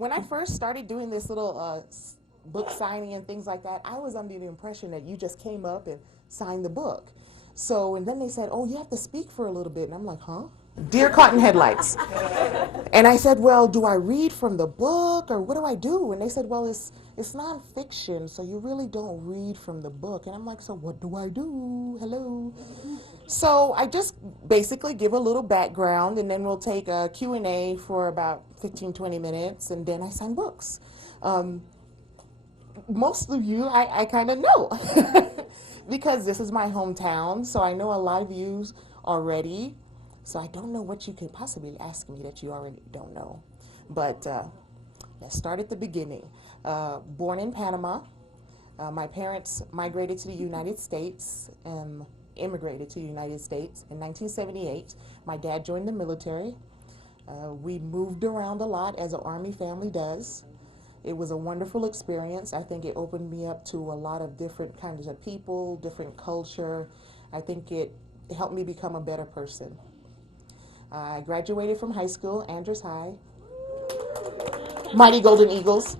When I first started doing this little book signing and things like that, I was under the impression that you just came up and signed the book. So, and then they said, oh, you have to speak for a little bit. And I'm like, huh? Deer caught in headlights. And I said, well, do I read from the book or what do I do? And they said, well, it's nonfiction, so you really don't read from the book. And I'm like, so what do I do? Hello. So I just basically give a little background, and then we'll take a Q&A for about 15, 20 minutes, and then I sign books. Most of you I kind of know because this is my hometown, so I know a lot of you already. So I don't know what you could possibly ask me that you already don't know. But let's start at the beginning. Born in Panama. My parents migrated to the United States, immigrated to the United States in 1978. My dad joined the military. We moved around a lot as an Army family does. It was a wonderful experience. I think it opened me up to a lot of different kinds of people, different culture. I think it helped me become a better person. I graduated from high school, Andrews High, Mighty Golden Eagles.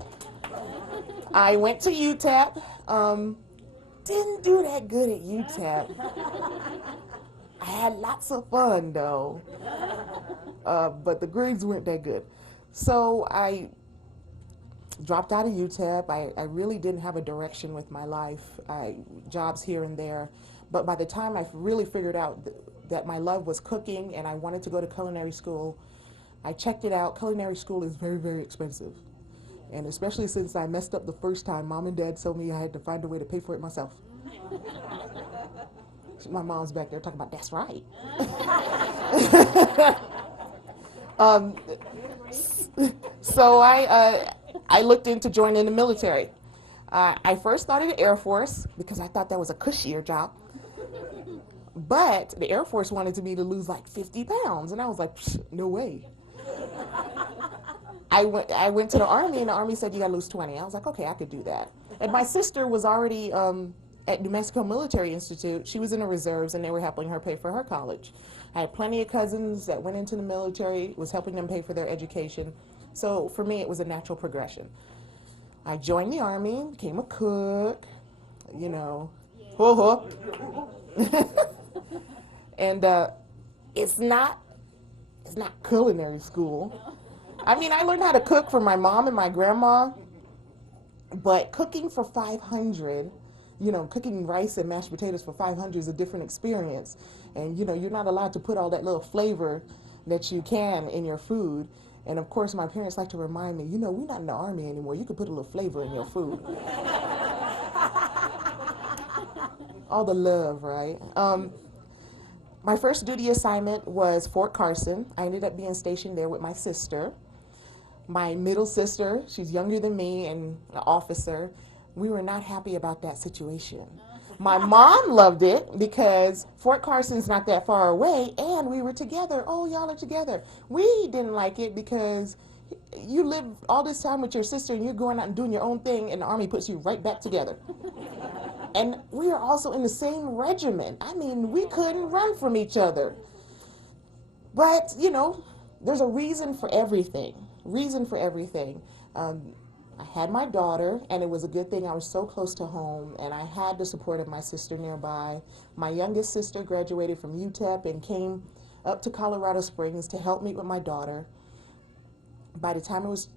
I went to UTEP. Didn't do that good at UTEP. I had lots of fun though, but the grades weren't that good. So I dropped out of UTEP. I really didn't have a direction with my life. Jobs here and there. But by the time I really figured out that my love was cooking and I wanted to go to culinary school, I checked it out. Culinary school is very, very expensive. And especially since I messed up the first time, Mom and Dad told me I had to find a way to pay for it myself. My mom's back there talking about, that's right. So I looked into joining the military. I first started the Air Force because I thought that was a cushier job. But the Air Force wanted me to lose like 50 pounds. And I was like, no way. I went to the Army, and the Army said, you got to lose 20. I was like, okay, I could do that. And my sister was already at New Mexico Military Institute. She was in the reserves, and they were helping her pay for her college. I had plenty of cousins that went into the military, was helping them pay for their education. So for me, it was a natural progression. I joined the Army, became a cook, you know. And it's not culinary school. I mean, I learned how to cook from my mom and my grandma, but cooking for 500, you know, cooking rice and mashed potatoes for 500 is a different experience. And, you know, you're not allowed to put all that little flavor that you can in your food. And, of course, my parents like to remind me, you know, we're not in the Army anymore. You can put a little flavor in your food. All the love, right? My first duty assignment was Fort Carson. I ended up being stationed there with my sister. My middle sister, she's younger than me and an officer. We were not happy about that situation. My mom loved it because Fort Carson's not that far away and we were together. Oh, y'all are together. We didn't like it because you live all this time with your sister and you're going out and doing your own thing and the Army puts you right back together. And we were also in the same regiment. I mean, we couldn't run from each other. But, you know, there's a reason for everything. I had my daughter, and it was a good thing I was so close to home, and I had the support of my sister nearby. My youngest sister graduated from UTEP and came up to Colorado Springs to help me with my daughter. By the time it was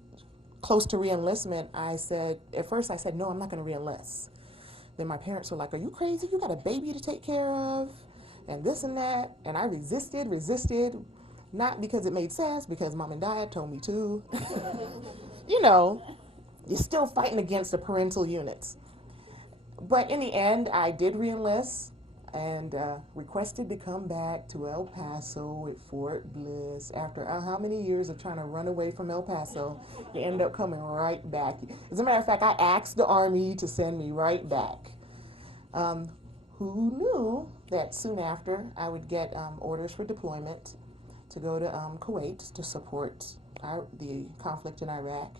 close to re-enlistment, at first I said, no, I'm not going to re-enlist. Then my parents were like, are you crazy? You got a baby to take care of, and this and that. And I resisted, not because it made sense, because Mom and Dad told me to. You know, you're still fighting against the parental units. But in the end, I did re-enlist and requested to come back to El Paso at Fort Bliss. After how many years of trying to run away from El Paso, they ended up coming right back. As a matter of fact, I asked the Army to send me right back. Who knew that soon after I would get orders for deployment to go to Kuwait to support the conflict in Iraq,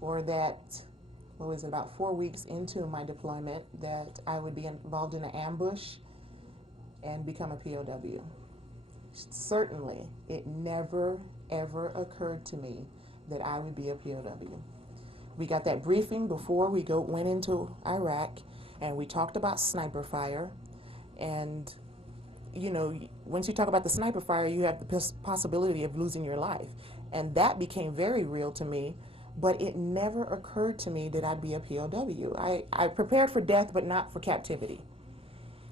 or that, about 4 weeks into my deployment, that I would be involved in an ambush and become a POW. Certainly, it never, ever occurred to me that I would be a POW. We got that briefing before we went into Iraq, and we talked about sniper fire. And, you know, once you talk about the sniper fire, you have the possibility of losing your life. And that became very real to me, but it never occurred to me that I'd be a POW. I prepared for death, but not for captivity,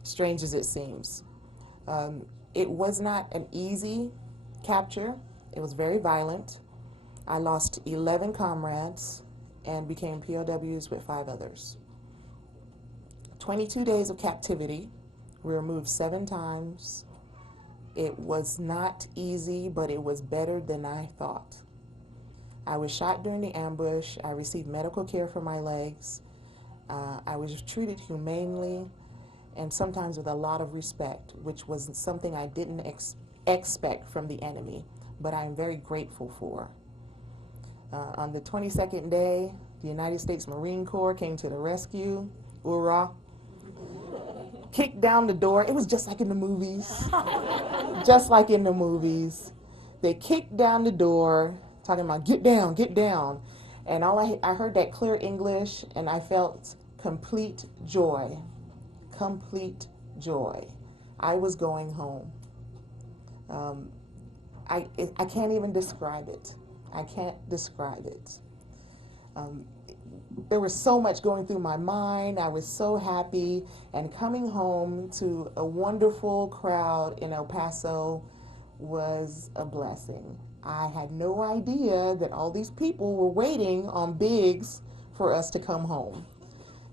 strange as it seems. It was not an easy capture. It was very violent. I lost 11 comrades and became POWs with 5 others. 22 days of captivity. We were moved 7 times. It was not easy, but it was better than I thought. I was shot during the ambush. I received medical care for my legs. I was treated humanely and sometimes with a lot of respect, which was something I didn't expect from the enemy, but I'm very grateful for. On the 22nd day, the United States Marine Corps came to the rescue. Hoorah. Kicked down the door. It was just like in the movies. Just like in the movies. They kicked down the door, talking about, get down, get down. And I heard that clear English, and I felt complete joy. Complete joy. I was going home. I can't even describe it. I can't describe it. There was so much going through my mind. I was so happy, and coming home to a wonderful crowd in El Paso was a blessing. I had no idea that all these people were waiting on Biggs for us to come home.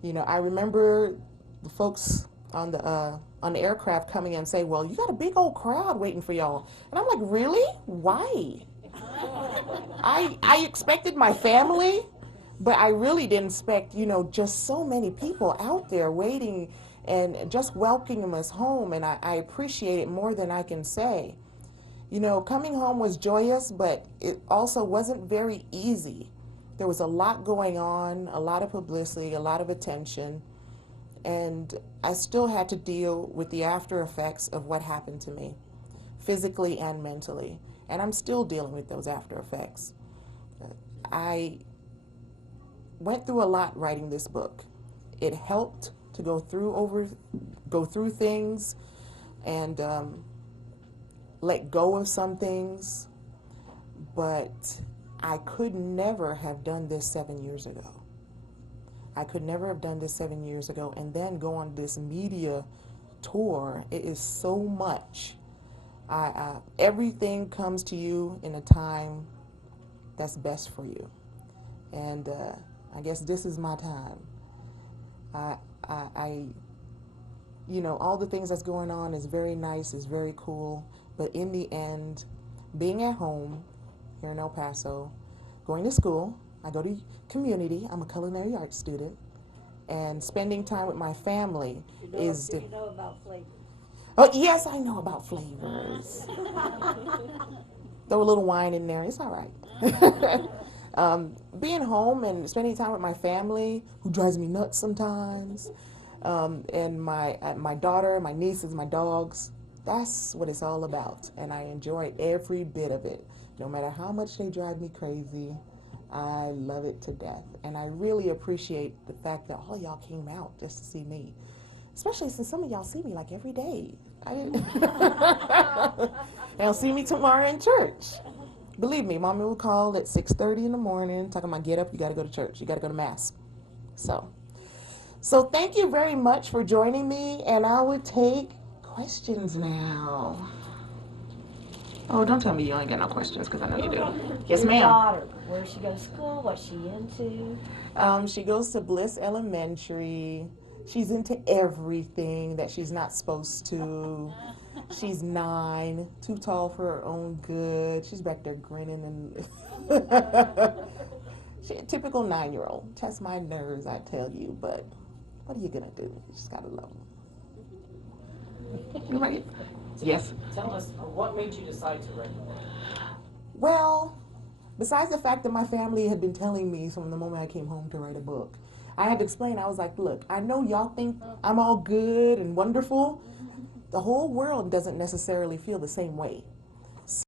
You know, I remember the folks on the aircraft coming in and say, well, you got a big old crowd waiting for y'all. And I'm like, really? Why? I expected my family, but I really didn't expect, you know, just so many people out there waiting and just welcoming us home. And I appreciate it more than I can say. You know, coming home was joyous, but it also wasn't very easy. There was a lot going on, a lot of publicity, a lot of attention, and I still had to deal with the after effects of what happened to me, physically and mentally. And I'm still dealing with those after effects. I went through a lot writing this book. It helped to go through things and let go of some things, but I could never have done this 7 years ago. I could never have done this 7 years ago and then go on this media tour. It is so much. Everything comes to you in a time that's best for you. And I guess this is my time. You know, all the things that's going on is very nice, is very cool, but in the end, being at home here in El Paso, going to school, I go to community, I'm a culinary arts student, and spending time with my family is... Do you know about flavors? Oh, yes, I know about flavors. Throw a little wine in there, it's all right. Being home and spending time with my family, who drives me nuts sometimes, and my daughter, my nieces, my dogs, that's what it's all about. And I enjoy every bit of it. No matter how much they drive me crazy, I love it to death. And I really appreciate the fact that all y'all came out just to see me. Especially since some of y'all see me like every day. They'll see me tomorrow in church. Believe me, Mommy will call at 6:30 in the morning, talking about, get up, you got to go to church, you got to go to Mass. So thank you very much for joining me, and I will take questions now. Oh, don't tell me you ain't got no questions, because I know you do. Yes, ma'am. Your daughter, where does she go to school? What's she into? She goes to Bliss Elementary. She's into everything that she's not supposed to. She's 9, too tall for her own good. She's back there grinning and she's a typical 9-year-old. Tests my nerves, I tell you, but what are you gonna do? You just gotta love them. You ready? Yes. Tell us, what made you decide to write the book? Well, besides the fact that my family had been telling me from the moment I came home to write a book, I had to explain. I was like, look, I know y'all think I'm all good and wonderful. The whole world doesn't necessarily feel the same way.